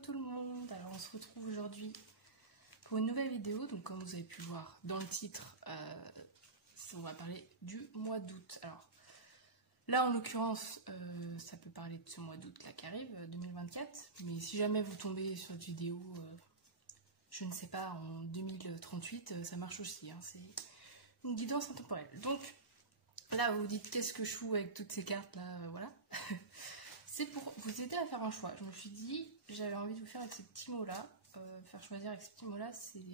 tout le monde, alors on se retrouve aujourd'hui pour une nouvelle vidéo. Donc comme vous avez pu voir dans le titre, on va parler du mois d'août. Alors là en l'occurrence ça peut parler de ce mois d'août là qui arrive, 2024. Mais si jamais vous tombez sur cette vidéo, je ne sais pas, en 2038, ça marche aussi, hein, c'est une guidance intemporelle. Donc là vous vous dites qu'est-ce que je fous avec toutes ces cartes là, voilà. C'est pour vous aider à faire un choix. Je me suis dit, j'avais envie de vous faire avec ces petits mots-là. Faire choisir avec ces petits mots-là, c'est...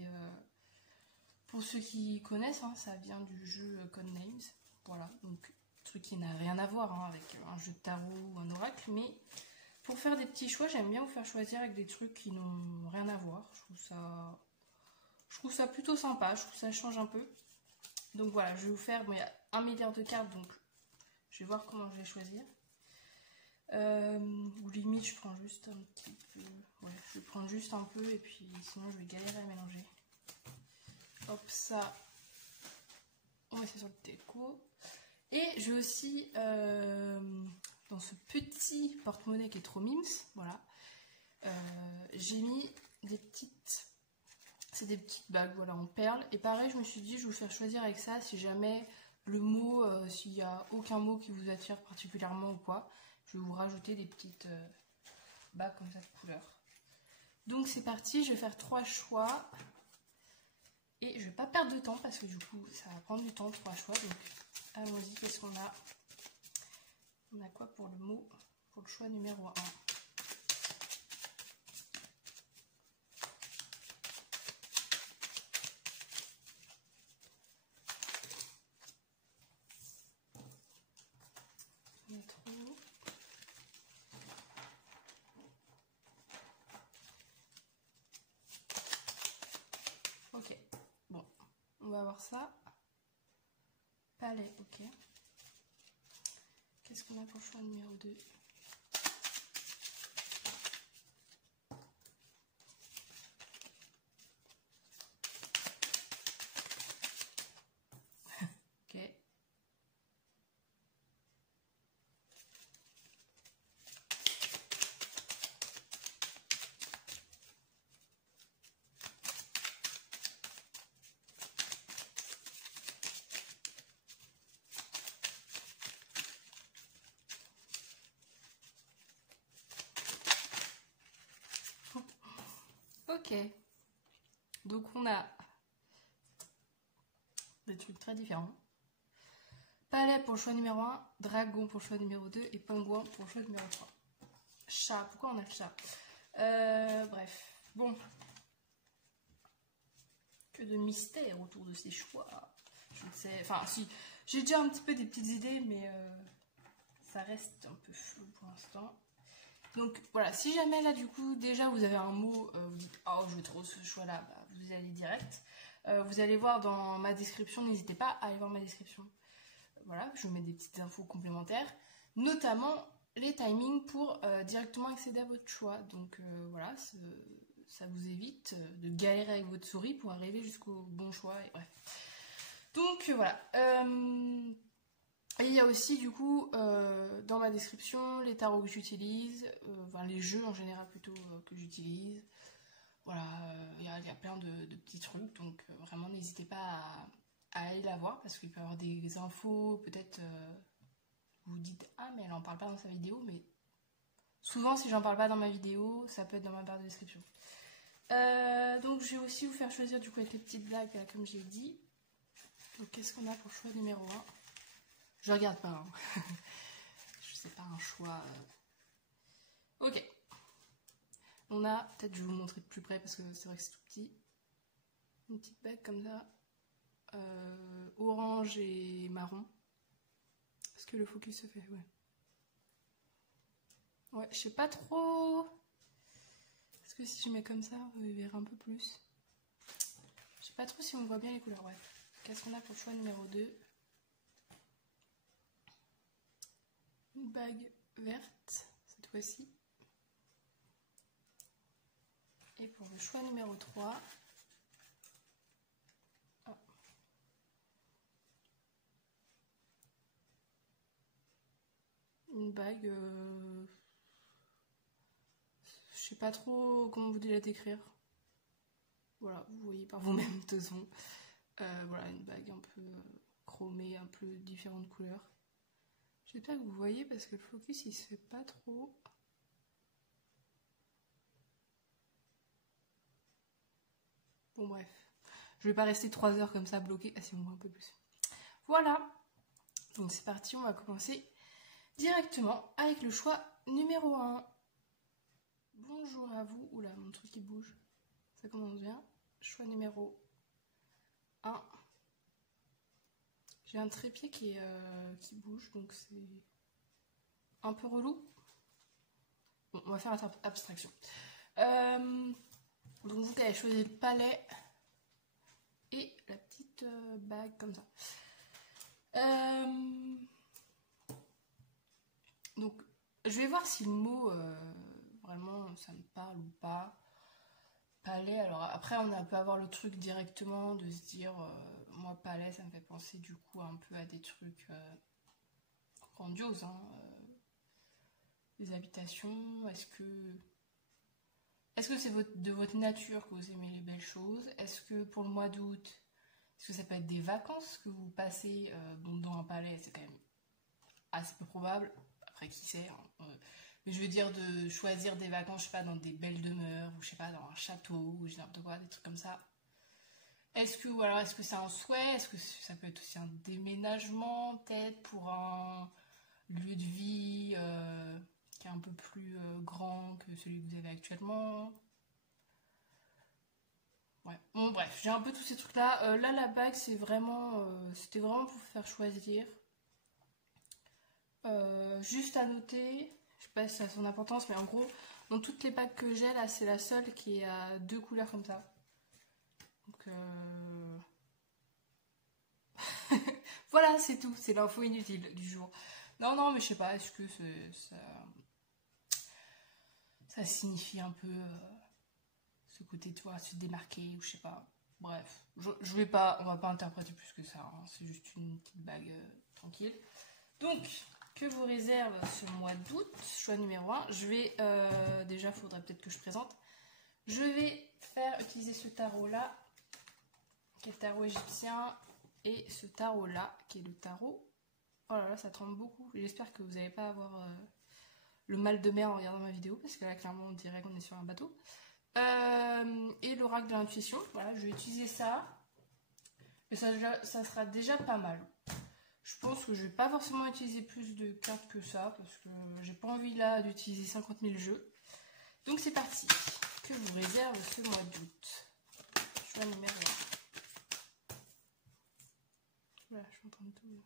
pour ceux qui connaissent, hein, ça vient du jeu Codenames. Voilà, donc truc qui n'a rien à voir hein, avec un jeu de tarot ou un oracle. Mais pour faire des petits choix, j'aime bien vous faire choisir avec des trucs qui n'ont rien à voir. Je trouve ça plutôt sympa, je trouve que ça change un peu. Donc voilà, je vais vous faire... Bon, il y a 1 milliard de cartes, donc je vais voir comment je vais choisir. Ou limite je prends juste un petit peu, ouais je vais prendre juste un peu et puis sinon je vais galérer à mélanger. Hop, ça on met ça sur le déco. Et je vais aussi dans ce petit porte-monnaie qui est trop mimes, voilà, j'ai mis des petites, c'est des petites bagues, voilà, en perles. Et pareil, je me suis dit je vais vous faire choisir avec ça si jamais le mot, s'il n'y a aucun mot qui vous attire particulièrement ou quoi, je vais vous rajouter des petites bagues comme ça de couleur. Donc c'est parti, je vais faire 3 choix. Et je vais pas perdre de temps parce que du coup ça va prendre du temps, 3 choix. Donc allons-y, qu'est-ce qu'on a? On a quoi pour le mot, pour le choix numéro 1? Ok, bon, on va voir ça. Palais, ok. Qu'est-ce qu'on a pour le choix numéro 2? Ok. Ok, donc on a des trucs très différents. Palais pour le choix numéro 1, dragon pour le choix numéro 2 et pingouin pour le choix numéro 3. Chat, pourquoi on a le chat? Bref, bon. Que de mystère autour de ces choix. Je ne sais, enfin si, j'ai déjà un petit peu des petites idées, mais ça reste un peu flou pour l'instant. Donc voilà, si jamais là du coup déjà vous avez un mot, vous dites oh je veux trop ce choix là, bah, vous allez direct. Vous allez voir dans ma description, n'hésitez pas à aller voir ma description. Voilà, je vous mets des petites infos complémentaires, notamment les timings pour directement accéder à votre choix. Donc voilà, ça vous évite de galérer avec votre souris pour arriver jusqu'au bon choix. Et bref. Donc voilà. Et il y a aussi du coup dans ma description les tarots que j'utilise, enfin les jeux en général plutôt que j'utilise. Voilà, il y a plein de petits trucs, donc vraiment n'hésitez pas à aller la voir parce qu'il peut y avoir des infos, peut-être vous vous dites ah mais elle en parle pas dans sa vidéo, mais souvent si j'en parle pas dans ma vidéo, ça peut être dans ma barre de description. Donc je vais aussi vous faire choisir du coup avec les petites blagues là, comme j'ai dit. Donc qu'est-ce qu'on a pour choix numéro 1? Je regarde pas, hein. Je sais pas, un choix. Ok. On a, peut-être je vais vous montrer de plus près parce que c'est vrai que c'est tout petit. Une petite bague comme ça. Orange et marron. Est-ce que le focus se fait? Ouais. Ouais, je sais pas trop. Est-ce que si je mets comme ça, vous verrez un peu plus? Je sais pas trop si on voit bien les couleurs, ouais. Qu'est-ce qu'on a pour le choix numéro 2? Une bague verte, cette fois-ci. Et pour le choix numéro 3, oh. Une bague, je Je sais pas trop comment vous la décrire. Voilà, vous voyez par vous-même de toute façon. Voilà, une bague un peu chromée, un peu différentes couleurs. J'espère que vous voyez parce que le focus il se fait pas trop. Bon bref, je vais pas rester 3 heures comme ça bloquée. Ah si, on voit un peu plus. Voilà, donc c'est parti, on va commencer directement avec le choix numéro 1. Bonjour à vous. Oula, mon truc qui bouge. Ça commence bien. Choix numéro 1. J'ai un trépied qui bouge, donc c'est un peu relou. Bon, on va faire abstraction. Donc vous avez choisi le palais et la petite bague comme ça. Donc je vais voir si le mot vraiment ça me parle ou pas. Palais, alors après on peut avoir le truc directement de se dire moi palais ça me fait penser du coup un peu à des trucs grandioses, hein, des habitations. Est-ce que c'est de votre nature que vous aimez les belles choses? Est-ce que pour le mois d'août, est-ce que ça peut être des vacances que vous passez dans un palais? C'est quand même assez peu probable, après qui sait, hein. Mais je veux dire de choisir des vacances, je sais pas, dans des belles demeures, ou je sais pas, dans un château, ou n'importe quoi, des trucs comme ça. Est-ce que c'est un souhait? Est-ce que ça peut être aussi un déménagement, peut-être, pour un lieu de vie qui est un peu plus grand que celui que vous avez actuellement? Ouais. Bon, bref, j'ai un peu tous ces trucs-là. Là, la bague, c'était vraiment pour vous faire choisir. Juste à noter, je sais pas si ça a son importance, mais en gros, dans toutes les bagues que j'ai, là, c'est la seule qui a 2 couleurs comme ça. Donc, voilà, c'est tout. C'est l'info inutile du jour. Non, mais je sais pas, est-ce que ça signifie un peu ce côté de toi, se démarquer, ou je sais pas. Bref, on va pas interpréter plus que ça, hein. C'est juste une petite bague tranquille. Donc, que vous réserve ce mois d'août? Choix numéro 1. Je vais, déjà, faudrait peut-être que je présente. Je vais utiliser ce tarot-là, qui est le tarot égyptien, et ce tarot-là, qui est le tarot. Oh là là, ça tremble beaucoup. J'espère que vous n'allez pas avoir le mal de mer en regardant ma vidéo, parce que là, clairement, on dirait qu'on est sur un bateau. Et l'oracle de l'intuition. Voilà, je vais utiliser ça. Et ça sera déjà pas mal. Je pense que je vais pas forcément utiliser plus de cartes que ça, parce que j'ai pas envie là d'utiliser 50 000 jeux. Donc c'est parti. Que vous réserve ce mois d'août? Choix numéro 1. Voilà, je suis en train de tout.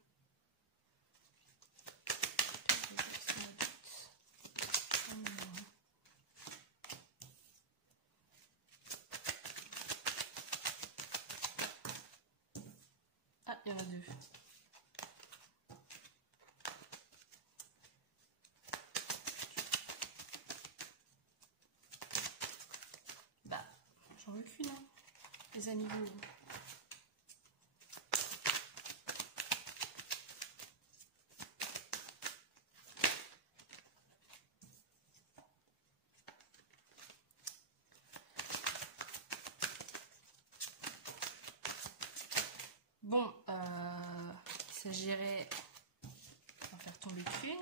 Ah, il y en a 2. Bah, j'en veux qu'une, hein, les amis. Bon, il s'agirait d'en faire tomber qu'une.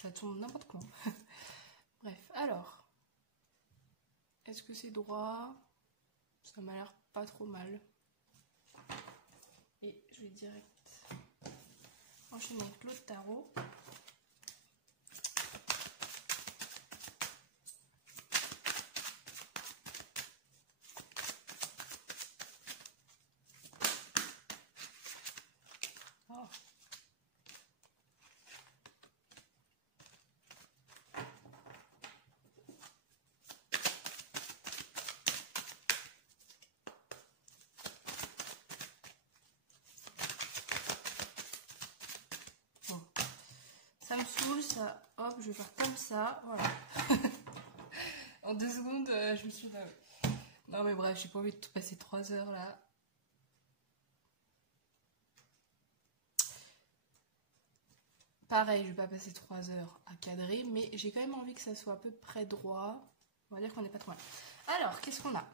Ça tombe n'importe quoi. Bref, alors. Est-ce que c'est droit? Ça m'a l'air pas trop mal. Et je vais direct enchaîner avec l'autre tarot. Oh. Bon. Ça me saoule, ça. Hop, je vais faire comme ça. Voilà. En 2 secondes, je me suis... Non mais bref, j'ai pas envie de passer 3 heures là. Pareil, je vais pas passer 3 heures à cadrer, mais j'ai quand même envie que ça soit à peu près droit. On va dire qu'on n'est pas trop mal. Alors, qu'est-ce qu'on a?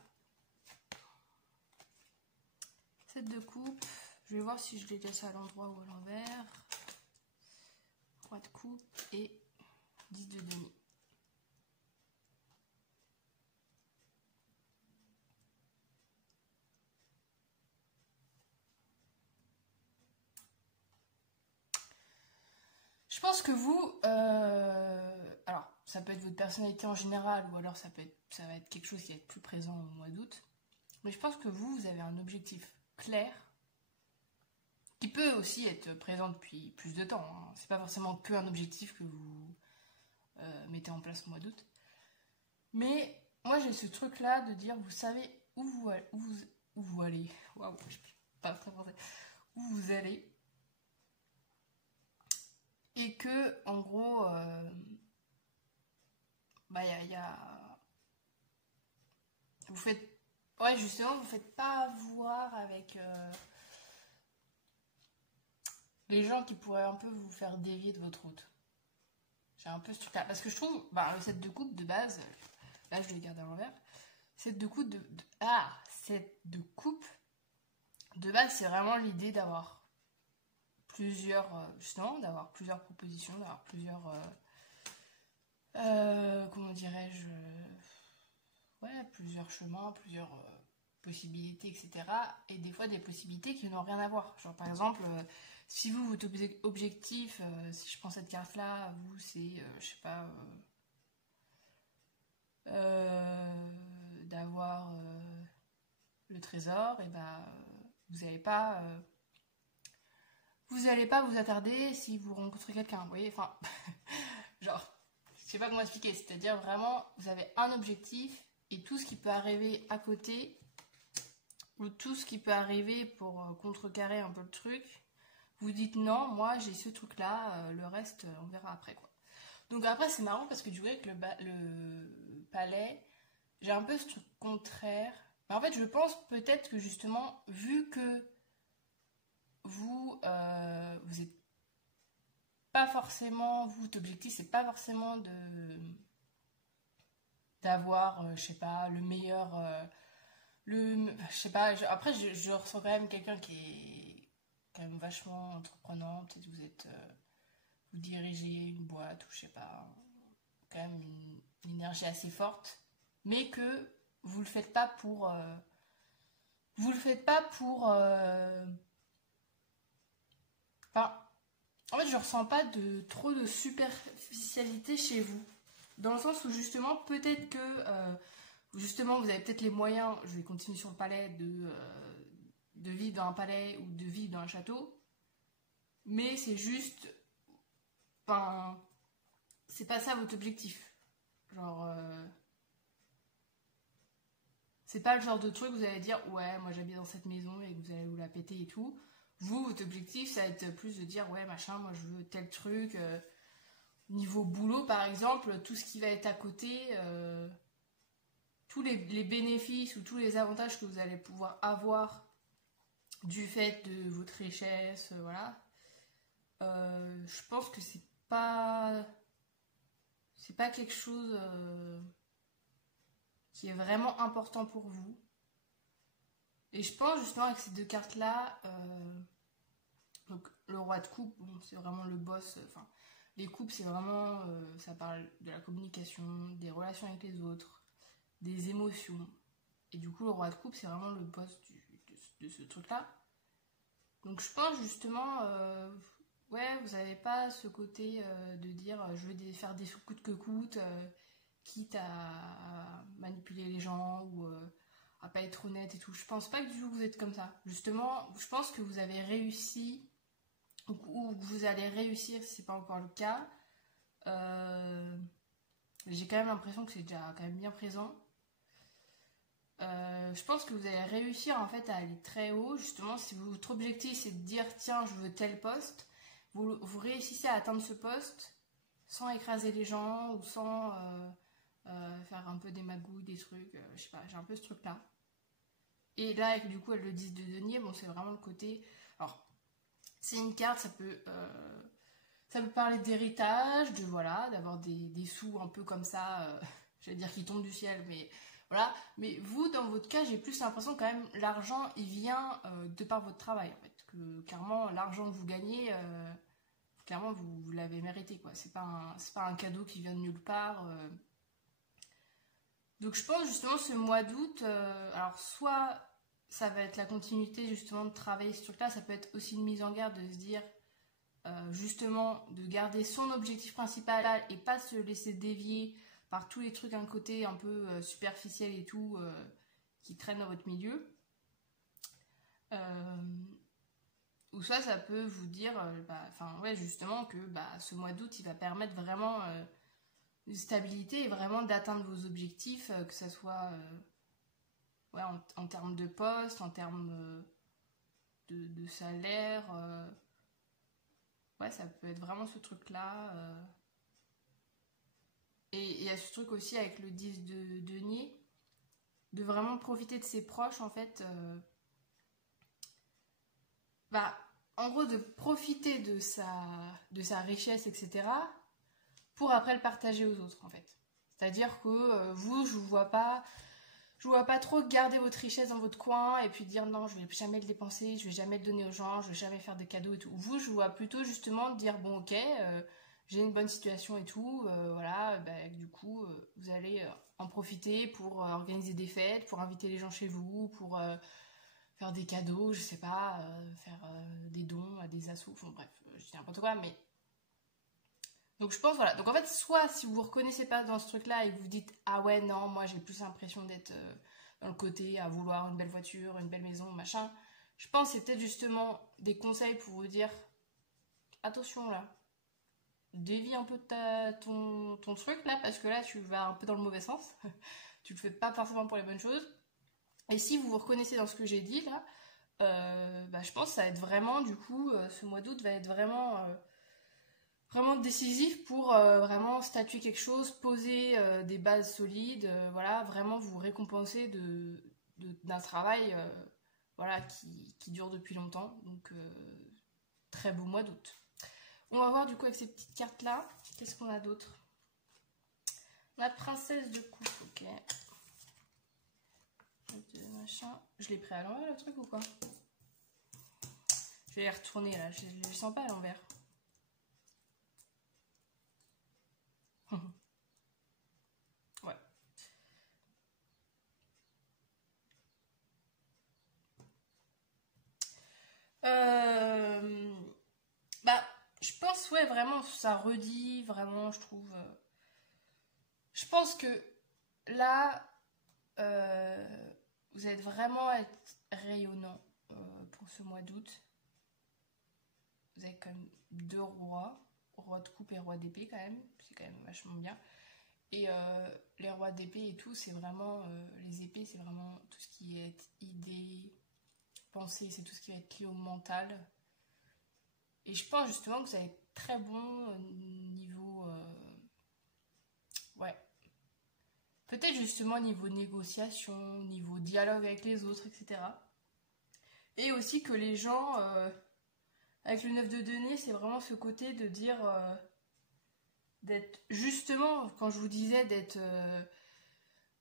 7 de coupe. Je vais voir si je l'ai laissé à l'endroit ou à l'envers. Roi de coupe et 10 de demi. Je pense que vous, alors ça peut être votre personnalité en général, ou alors ça va être quelque chose qui va être plus présent au mois d'août. Mais je pense que vous avez un objectif clair, qui peut aussi être présent depuis plus de temps. Hein. C'est pas forcément que un objectif que vous mettez en place au mois d'août. Mais moi j'ai ce truc là de dire, vous savez où vous allez. Waouh, je suis pas très français. Où vous allez. Et que, en gros, bah, vous faites, ouais, justement, vous faites pas avoir avec les gens qui pourraient un peu vous faire dévier de votre route. J'ai un peu ce truc-là. Parce que je trouve, bah, le set de coupe de base, là, je le garde à l'envers. Set de coupe set de coupe de base, c'est vraiment l'idée d'avoir plusieurs, justement, d'avoir plusieurs propositions, d'avoir plusieurs, comment dirais-je, ouais, plusieurs chemins, plusieurs possibilités, etc. Et des fois des possibilités qui n'ont rien à voir. Genre par exemple, si vous, votre objectif, si je prends cette carte-là, vous, c'est, je sais pas, d'avoir le trésor, et ben vous n'allez pas... vous n'allez pas vous attarder si vous rencontrez quelqu'un, vous voyez, enfin, genre, je sais pas comment expliquer, c'est-à-dire vraiment, vous avez un objectif et tout ce qui peut arriver à côté, ou tout ce qui peut arriver pour contrecarrer un peu le truc, vous dites non, moi j'ai ce truc-là, le reste, on verra après, quoi. Donc après, c'est marrant parce que du coup, avec le palais, j'ai un peu ce truc contraire. Mais en fait, je pense peut-être que justement, vu que vous êtes pas forcément, votre objectif c'est pas forcément d'avoir, je sais pas, le meilleur, je sais pas, après je ressens quand même quelqu'un qui est quand même vachement entreprenant, peut-être vous dirigez une boîte ou je sais pas, quand même une énergie assez forte, mais que vous le faites pas pour, enfin, en fait, je ressens pas trop de superficialité chez vous. Dans le sens où justement, peut-être que justement vous avez peut-être les moyens, je vais continuer sur le palais, de vivre dans un palais ou de vivre dans un château. Mais c'est juste, enfin, c'est pas ça votre objectif. Genre, c'est pas le genre de truc où vous allez dire, ouais, moi j'habite dans cette maison et que vous allez vous la péter et tout. Vous, votre objectif, ça va être plus de dire, ouais, machin, moi je veux tel truc. Niveau boulot, par exemple, tout ce qui va être à côté, tous les bénéfices ou tous les avantages que vous allez pouvoir avoir du fait de votre richesse, voilà. Je pense que c'est pas quelque chose qui est vraiment important pour vous. Et je pense justement avec ces deux cartes là, donc le roi de coupe, bon, c'est vraiment le boss, enfin les coupes c'est vraiment, ça parle de la communication, des relations avec les autres, des émotions. Et du coup le roi de coupe c'est vraiment le boss de ce truc là. Donc je pense justement, ouais, vous n'avez pas ce côté de dire je vais faire des coûte que coûte, quitte à manipuler les gens ou à pas être honnête et tout. Je pense pas que du tout vous êtes comme ça. Justement, je pense que vous avez réussi ou que vous allez réussir si c'est pas encore le cas. J'ai quand même l'impression que c'est déjà quand même bien présent. Je pense que vous allez réussir en fait à aller très haut. Justement, si votre objectif c'est de dire tiens je veux tel poste, vous réussissez à atteindre ce poste sans écraser les gens ou sans faire un peu des magouilles, des trucs, je sais pas, j'ai un peu ce truc-là. Et là, avec du coup, elle le 10 de denier, bon, c'est vraiment le côté... Alors, c'est une carte, ça peut parler d'héritage, de voilà, d'avoir des sous un peu comme ça, j'allais dire qui tombent du ciel, mais voilà. Mais vous, dans votre cas, j'ai plus l'impression quand même, l'argent, il vient de par votre travail, en fait. Que clairement, l'argent que vous gagnez, clairement, vous l'avez mérité, quoi. C'est pas un cadeau qui vient de nulle part. Donc je pense justement ce mois d'août, alors soit ça va être la continuité justement de travailler ce truc-là, ça peut être aussi une mise en garde de se dire justement de garder son objectif principal et pas se laisser dévier par tous les trucs d'un côté un peu superficiels et tout qui traînent dans votre milieu. Ou soit ça peut vous dire, ouais, justement que ce mois d'août il va permettre vraiment une stabilité et vraiment d'atteindre vos objectifs, que ce soit ouais, en termes de poste, en termes de salaire. Ouais, ça peut être vraiment ce truc-là. Et il y a ce truc aussi avec le 10 de denier, de vraiment profiter de ses proches, en fait. En gros, de profiter de sa richesse, etc., pour après le partager aux autres, en fait. C'est-à-dire que vous, je vous vois pas trop garder votre richesse dans votre coin et puis dire non, je vais jamais le dépenser, je vais jamais le donner aux gens, je vais jamais faire des cadeaux et tout. Vous, je vous vois plutôt justement dire bon, ok, j'ai une bonne situation et tout, voilà, du coup, vous allez en profiter pour organiser des fêtes, pour inviter les gens chez vous, pour faire des cadeaux, je sais pas, faire des dons à des assos, enfin bref, je dis n'importe quoi, mais donc je pense, voilà. Donc en fait, soit si vous vous reconnaissez pas dans ce truc-là et que vous dites ah ouais, non, moi j'ai plus l'impression d'être dans le côté à vouloir une belle voiture, une belle maison, machin, je pense que c'est peut-être justement des conseils pour vous dire attention là, dévie un peu ton truc là, parce que là tu vas un peu dans le mauvais sens, tu le fais pas forcément pour les bonnes choses. Et si vous vous reconnaissez dans ce que j'ai dit là, je pense que ça va être vraiment, du coup, ce mois d'août va être vraiment décisif pour vraiment statuer quelque chose, poser des bases solides, voilà, vraiment vous récompenser d'un travail voilà, qui dure depuis longtemps. Donc très beau mois d'août. On va voir du coup avec ces petites cartes là, qu'est-ce qu'on a d'autre? La princesse de coupe, ok. Machin. Je l'ai pris à l'envers le truc ou quoi? Je vais les retourner là, je le sens pas à l'envers. Ouais. Je pense, ouais, vraiment, ça redit, vraiment, je trouve. Je pense que là, vous êtes vraiment être rayonnant pour ce mois d'août. Vous avez quand même 2 rois, roi de coupe et roi d'épée quand même, c'est quand même vachement bien. Et les rois d'épée et tout, c'est vraiment, les épées, c'est vraiment tout ce qui est idée, pensée, c'est tout ce qui va être lié au mental. Et je pense justement que vous allez être très bon niveau, ouais, peut-être justement niveau négociation, niveau dialogue avec les autres, etc. Et aussi que les gens, avec le 9 de denier, c'est vraiment ce côté de dire, d'être justement, quand je vous disais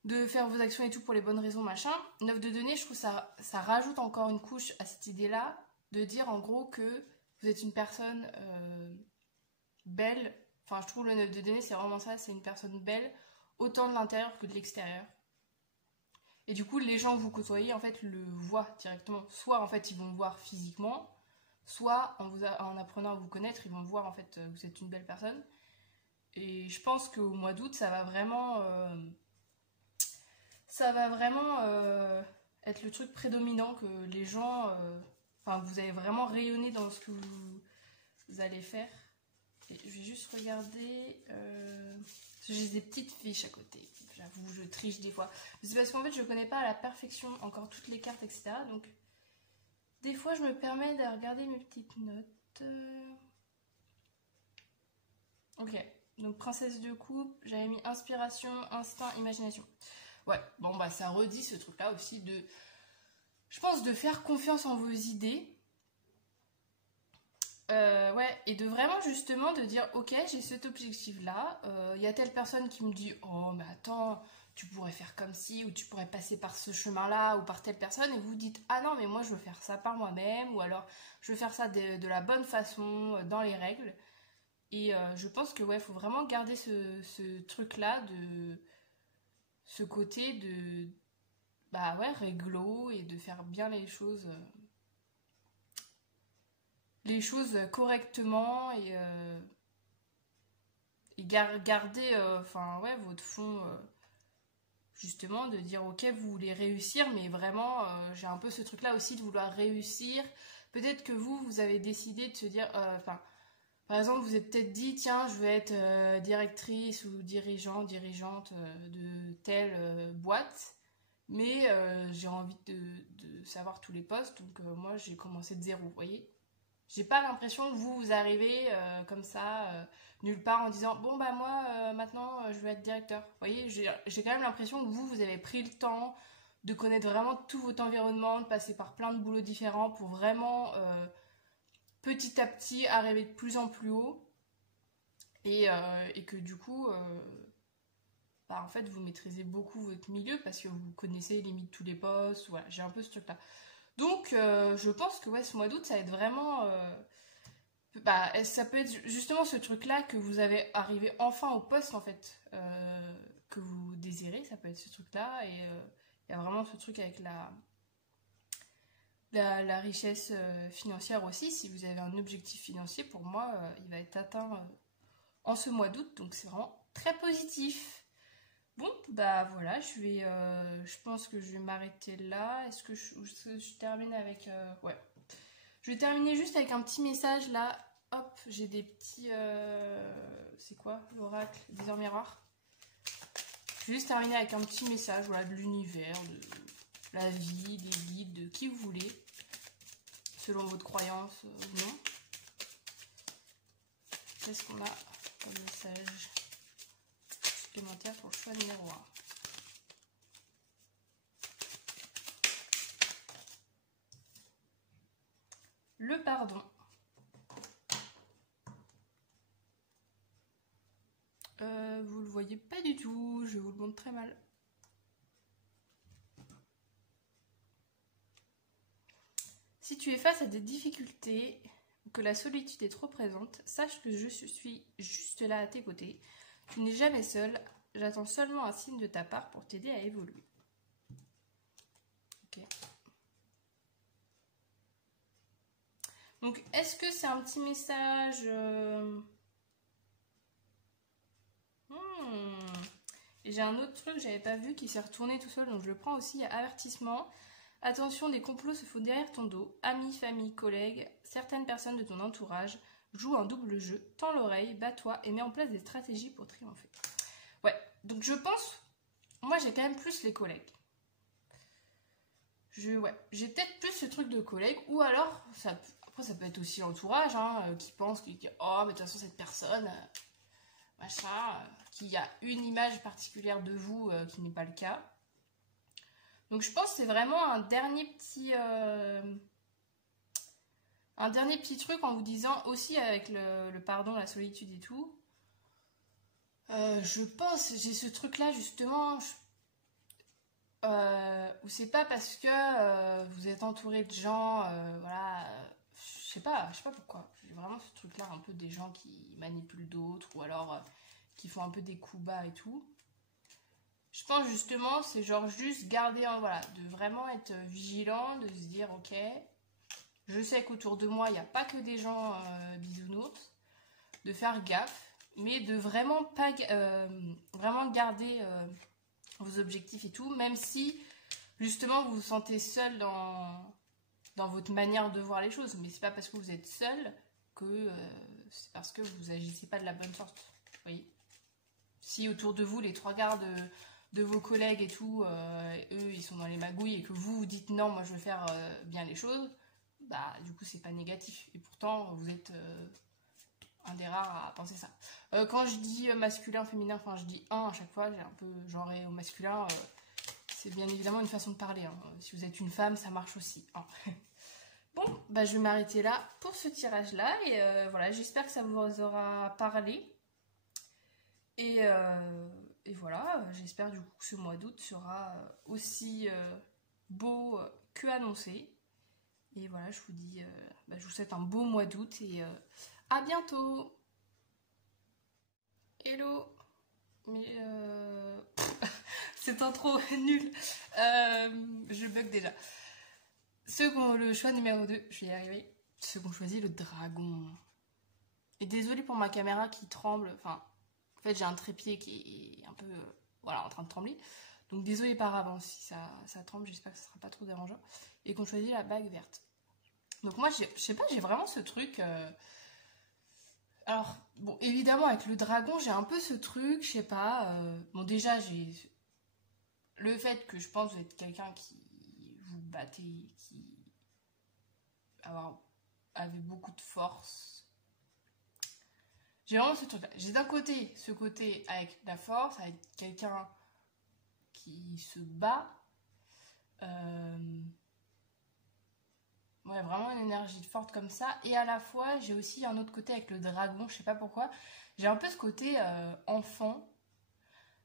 de faire vos actions et tout pour les bonnes raisons, machin, 9 de denier, je trouve ça rajoute encore une couche à cette idée-là, de dire en gros que vous êtes une personne belle. Enfin, je trouve le 9 de denier, c'est vraiment ça, c'est une personne belle, autant de l'intérieur que de l'extérieur. Et du coup, les gens que vous côtoyez, en fait, le voient directement. Soit, en fait, ils vont voir physiquement, soit, en apprenant à vous connaître, ils vont voir, en fait, vous êtes une belle personne. Et je pense qu'au mois d'août, ça va vraiment être le truc prédominant que les gens... vous allez vraiment rayonner dans ce que vous allez faire. Et je vais juste regarder... j'ai des petites fiches à côté. J'avoue, je triche des fois. C'est parce qu'en fait, je connais pas à la perfection encore toutes les cartes, etc. Donc, des fois, je me permets de regarder mes petites notes. Ok. Donc princesse de coupe, j'avais mis inspiration, instinct, imagination. Ouais, bon bah ça redit ce truc là aussi de, je pense, de faire confiance en vos idées. Ouais, et de vraiment justement de dire ok, j'ai cet objectif là, y a telle personne qui me dit oh mais attends, tu pourrais faire comme ci, ou tu pourrais passer par ce chemin là, ou par telle personne, et vous dites ah non mais moi je veux faire ça par moi-même, ou alors je veux faire ça de la bonne façon, dans les règles. Et je pense que ouais, faut vraiment garder ce truc là, de ce côté de bah ouais, réglo, et de faire bien les choses correctement, et garder enfin ouais, votre fond, justement de dire ok, vous voulez réussir, mais vraiment j'ai un peu ce truc là aussi de vouloir réussir. Peut-être que vous avez décidé de se dire enfin par exemple vous avez peut-être dit tiens je vais être directrice ou dirigeante de telle boîte, mais j'ai envie de savoir tous les postes, donc moi j'ai commencé de zéro, vous voyez. J'ai pas l'impression que vous arrivez comme ça, nulle part, en disant bon bah moi maintenant je veux être directeur. Vous voyez, j'ai quand même l'impression que vous avez pris le temps de connaître vraiment tout votre environnement, de passer par plein de boulots différents pour vraiment petit à petit arriver de plus en plus haut. Et que du coup, bah, en fait vous maîtrisez beaucoup votre milieu parce que vous connaissez limite tous les postes. Voilà, j'ai un peu ce truc là. Donc je pense que ouais, ce mois d'août ça va être vraiment bah, ça peut être justement ce truc là, que vous avez arrivé enfin au poste en fait que vous désirez. Ça peut être ce truc là, et il y a vraiment ce truc avec la richesse financière aussi. Si vous avez un objectif financier, pour moi il va être atteint en ce mois d'août, donc c'est vraiment très positif. Bon, bah voilà, je pense que je vais m'arrêter là. Est-ce que je termine avec... ouais. Je vais terminer juste avec un petit message là. Hop, j'ai des petits... c'est quoi l'oracle des heures miroirs? Je vais juste terminer avec un petit message, voilà, de l'univers, de la vie, des guides, de qui vous voulez, selon votre croyance ou non. Qu'est-ce qu'on a comme message supplémentaire pour le choix numéro 1? Le pardon. Vous le voyez pas du tout, je vous le montre très mal. Si tu es face à des difficultés ou que la solitude est trop présente, sache que je suis juste là à tes côtés. Tu n'es jamais seul, j'attends seulement un signe de ta part pour t'aider à évoluer. Ok. Donc, est-ce que c'est un petit message Et j'ai un autre truc que j'avais pas vu qui s'est retourné tout seul, donc je le prends aussi. Avertissement. Attention, des complots se font derrière ton dos. Amis, famille, collègues, certaines personnes de ton entourage jouent un double jeu. Tends l'oreille, bats-toi et mets en place des stratégies pour triompher. Ouais, donc je pense... Moi, j'ai quand même plus les collègues. Ouais, j'ai peut-être plus ce truc de collègues, ou alors, après ça peut être aussi l'entourage, hein, qui pense que oh, mais de toute façon, cette personne... machin, qui a une image particulière de vous qui n'est pas le cas. Donc je pense que c'est vraiment un dernier petit truc en vous disant aussi, avec le pardon, la solitude et tout. Je pense, j'ai ce truc là justement où c'est pas parce que vous êtes entouré de gens, voilà, je sais pas pourquoi. J'ai vraiment ce truc là, un peu des gens qui manipulent d'autres, ou alors qui font un peu des coups bas et tout. Je pense justement c'est genre juste garder voilà, de vraiment être vigilant, de se dire ok, je sais qu'autour de moi il n'y a pas que des gens bisounours, de faire gaffe, mais de vraiment pas vraiment garder vos objectifs et tout, même si justement vous vous sentez seul dans votre manière de voir les choses. Mais c'est pas parce que vous êtes seul que c'est parce que vous agissez pas de la bonne sorte, vous voyez. Si autour de vous les trois quarts de vos collègues et tout, eux ils sont dans les magouilles, et que vous dites non, moi je veux faire bien les choses, bah du coup c'est pas négatif, et pourtant vous êtes un des rares à penser ça. Quand je dis masculin, féminin, enfin je dis un à chaque fois, j'ai un peu genré au masculin. C'est bien évidemment une façon de parler. Hein. Si vous êtes une femme, ça marche aussi. Hein. Bon, bah, je vais m'arrêter là pour ce tirage-là. Et voilà, j'espère que ça vous aura parlé. Et voilà, j'espère du coup que ce mois d'août sera aussi beau que annoncé. Et voilà, je vous dis, je vous souhaite un beau mois d'août et à bientôt. Hello. Mais c'est trop nul. Je bug déjà. Le choix numéro 2, je vais y arriver. Ceux qui ont choisi le dragon. Et désolée pour ma caméra qui tremble. Enfin, en fait, j'ai un trépied qui est un peu voilà, en train de trembler. Donc désolée par avance si ça tremble. J'espère que ce sera pas trop dérangeant. Et qu'on choisit la bague verte. Donc moi, je sais pas, j'ai vraiment ce truc... Alors, bon, évidemment, avec le dragon, j'ai un peu ce truc, je sais pas... Bon, déjà, j'ai... Le fait que je pense que vous êtes quelqu'un qui vous battez, qui avait beaucoup de force. J'ai vraiment ce truc-là. J'ai d'un côté, ce côté avec la force, avec quelqu'un qui se bat... Ouais, vraiment une énergie forte comme ça. Et à la fois, j'ai aussi un autre côté avec le dragon, je sais pas pourquoi. J'ai un peu ce côté enfant.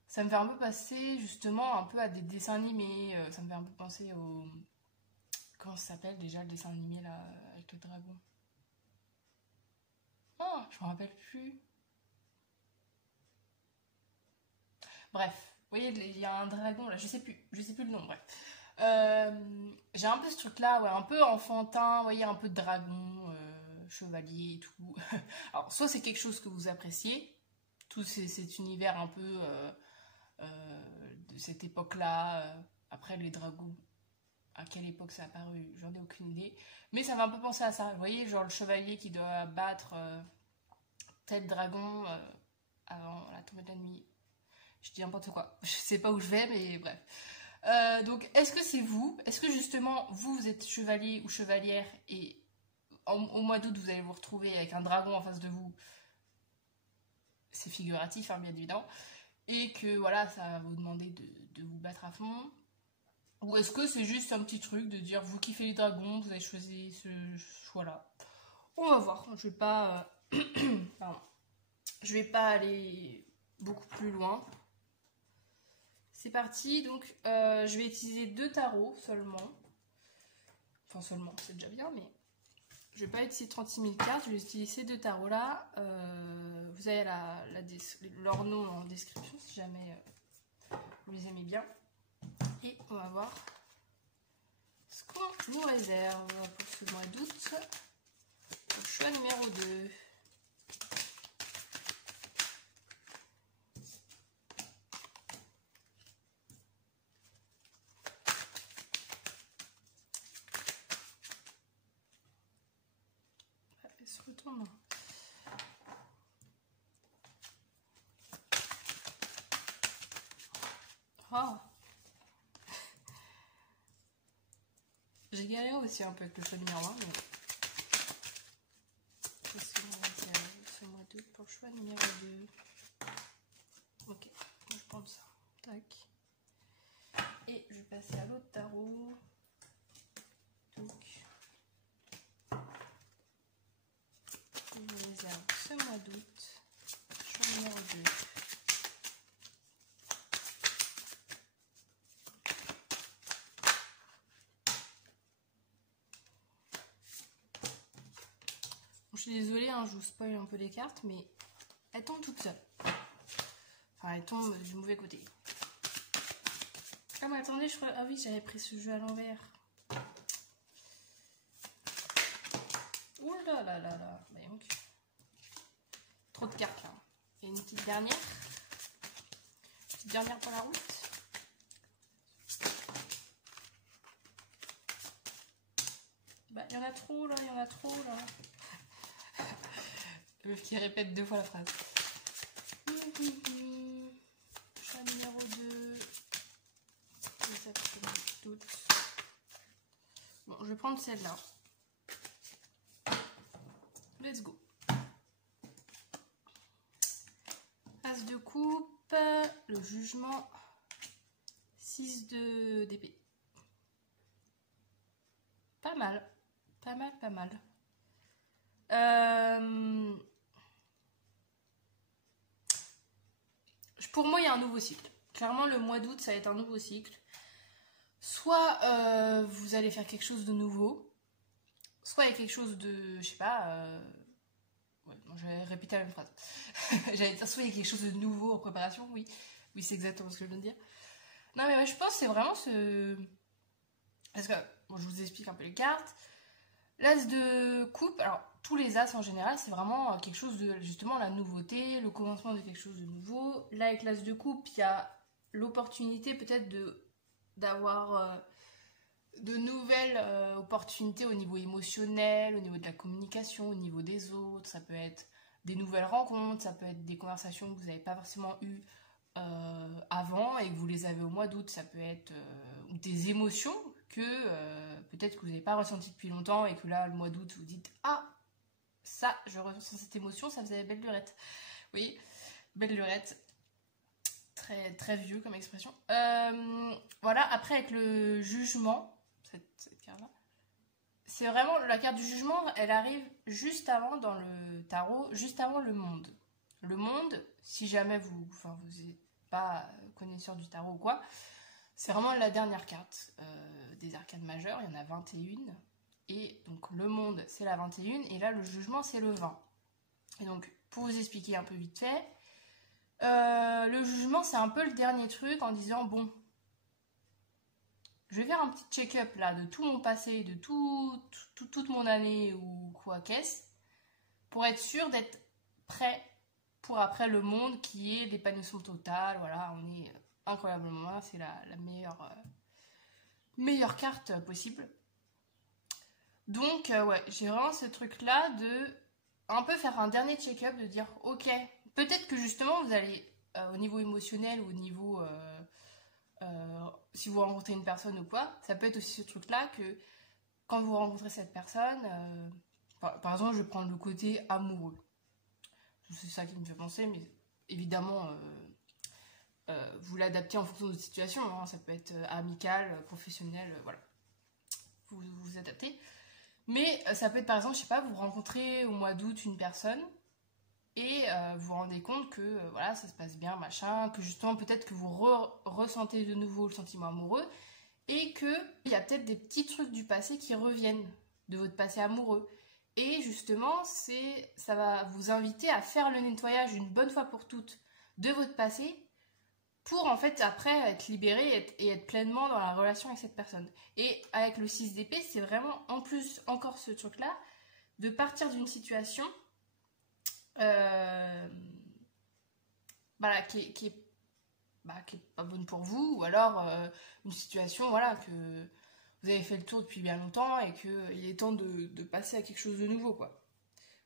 Ça me fait un peu passer justement un peu à des dessins animés. Ça me fait un peu penser au... Comment ça s'appelle déjà le dessin animé là, avec le dragon? Oh, je me rappelle plus. Bref, vous voyez, il y a un dragon là, je sais plus le nom, bref. J'ai un peu ce truc là, ouais, un peu enfantin, vous voyez, un peu de dragon, chevalier et tout. Alors, soit c'est quelque chose que vous appréciez, tout cet univers un peu de cette époque-là. Après, les dragons, à quelle époque ça a apparu, j'en ai aucune idée. Mais ça m'a un peu pensé à ça, vous voyez, genre le chevalier qui doit battre tel dragon avant la tombée de la nuit. Je dis n'importe quoi, je sais pas où je vais, mais bref. Donc, est-ce que c'est vous? Est-ce que justement, vous êtes chevalier ou chevalière et au mois d'août, vous allez vous retrouver avec un dragon en face de vous? C'est figuratif, hein, bien évidemment. Et que voilà, ça va vous demander de vous battre à fond. Ou est-ce que c'est juste un petit truc de dire, vous kiffez les dragons, vous avez choisi ce choix-là? On va voir. Je vais pas... Pardon. Je vais pas aller beaucoup plus loin. C'est parti, donc je vais utiliser 2 tarots seulement. Enfin seulement, c'est déjà bien, mais je vais pas utiliser 36 000 cartes, je vais utiliser ces 2 tarots là. Vous avez leur nom en description si jamais vous les aimez bien. Et on va voir ce qu'on nous réserve pour ce mois d'août. Le choix numéro 2. Se retourne. Oh. J'ai galéré aussi un peu avec le choix numéro 1, mais ce mois d'août pour le choix numéro 2. Ok, je vais prendre ça. Tac. Et je vais passer à l'autre tarot. Donc, je vous réserve ce mois d'août. Choix numéro 2. Je suis désolée, hein, je vous spoil un peu les cartes, mais elles tombent toutes seules. Enfin, elles tombent du mauvais côté. Ah, mais attendez, je crois... Ah oui, j'avais pris ce jeu à l'envers. Ouh là là là là. Bah, donc... Trop de cartes, là. Et une petite dernière. Petite dernière pour la route. Bah, il y en a trop, là, il y en a trop, là. Le meuf qui répète 2 fois la phrase. Choix numéro 2. Bon, je vais prendre celle-là. Let's go. l'as de coupe, le jugement, 6 d'épée. Pas mal, pas mal, pas mal. Pour moi, il y a un nouveau cycle. Clairement, le mois d'août, ça va être un nouveau cycle. Soit vous allez faire quelque chose de nouveau, soit il y a quelque chose de, je sais pas, ouais, bon, je vais répéter la même phrase. J'allais dire, soit il y a quelque chose de nouveau en préparation, oui. Oui, c'est exactement ce que je viens de dire. Non, mais ouais, je pense que c'est vraiment ce... Parce que, bon, je vous explique un peu les cartes. L'as de coupe, alors tous les as en général, c'est vraiment quelque chose de, justement, la nouveauté, le commencement de quelque chose de nouveau. Là, avec l'as de coupe, il y a l'opportunité peut-être d'avoir de nouvelles opportunités au niveau émotionnel, au niveau de la communication, au niveau des autres. Ça peut être des nouvelles rencontres, ça peut être des conversations que vous n'avez pas forcément eues avant et que vous les avez au mois d'août. Ça peut être des émotions que peut-être que vous n'avez pas ressenties depuis longtemps et que là, le mois d'août, vous dites « Ah, ça, je ressens cette émotion, ça faisait belle lurette. » Oui, belle lurette. Très, très vieux comme expression. Voilà, après avec le jugement, cette carte-là, c'est vraiment la carte du jugement, elle arrive juste avant dans le tarot, juste avant le monde. Le monde, si jamais vous n'êtes pas connaisseur du tarot ou quoi, c'est vraiment la dernière carte des arcades majeures, il y en a 21. Et donc le monde, c'est la 21, et là le jugement, c'est le 20. Et donc, pour vous expliquer un peu vite fait, le jugement, c'est un peu le dernier truc en disant, bon, je vais faire un petit check-up là de tout mon passé, de toute mon année ou quoi qu'est-ce, pour être sûr d'être prêt pour après le monde qui est l'épanouissement total. Voilà, on est incroyablement là, c'est la meilleure carte possible. Donc, ouais, j'ai vraiment ce truc-là de un peu faire un dernier check-up, de dire, ok, peut-être que justement vous allez au niveau émotionnel ou au niveau si vous rencontrez une personne ou quoi, ça peut être aussi ce truc là que quand vous rencontrez cette personne, par exemple je vais prendre le côté amoureux, c'est ça qui me fait penser, mais évidemment vous l'adaptez en fonction de votre situation, hein, ça peut être amical, professionnel, voilà, vous adaptez. Mais ça peut être par exemple, je sais pas, vous rencontrez au mois d'août une personne et vous vous rendez compte que voilà, ça se passe bien, machin, que justement peut-être que vous ressentez de nouveau le sentiment amoureux et qu'il y a peut-être des petits trucs du passé qui reviennent de votre passé amoureux. Et justement, ça va vous inviter à faire le nettoyage une bonne fois pour toutes de votre passé pour en fait après être libéré et être pleinement dans la relation avec cette personne. Et avec le 6 d'épée, c'est vraiment en plus encore ce truc-là, de partir d'une situation voilà, qui est pas bonne pour vous, ou alors une situation voilà, que vous avez fait le tour depuis bien longtemps et qu'il est temps de passer à quelque chose de nouveau, quoi.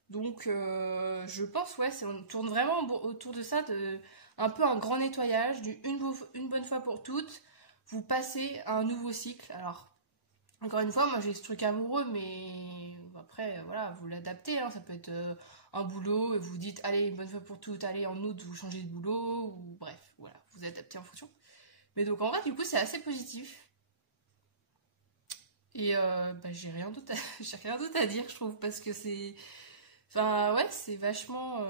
Donc je pense, ouais, on tourne vraiment autour de ça, un peu un grand nettoyage, une bonne fois pour toutes, vous passez à un nouveau cycle. Alors, encore une fois, moi j'ai ce truc amoureux, mais après, voilà, vous l'adaptez, hein, ça peut être un boulot, et vous dites, allez, une bonne fois pour toutes, allez, en août, vous changez de boulot, ou bref, voilà, vous adaptez en fonction. Mais donc en vrai, du coup, c'est assez positif. Et j'ai rien d'autre à dire, je trouve, parce que c'est... Enfin, ouais, c'est vachement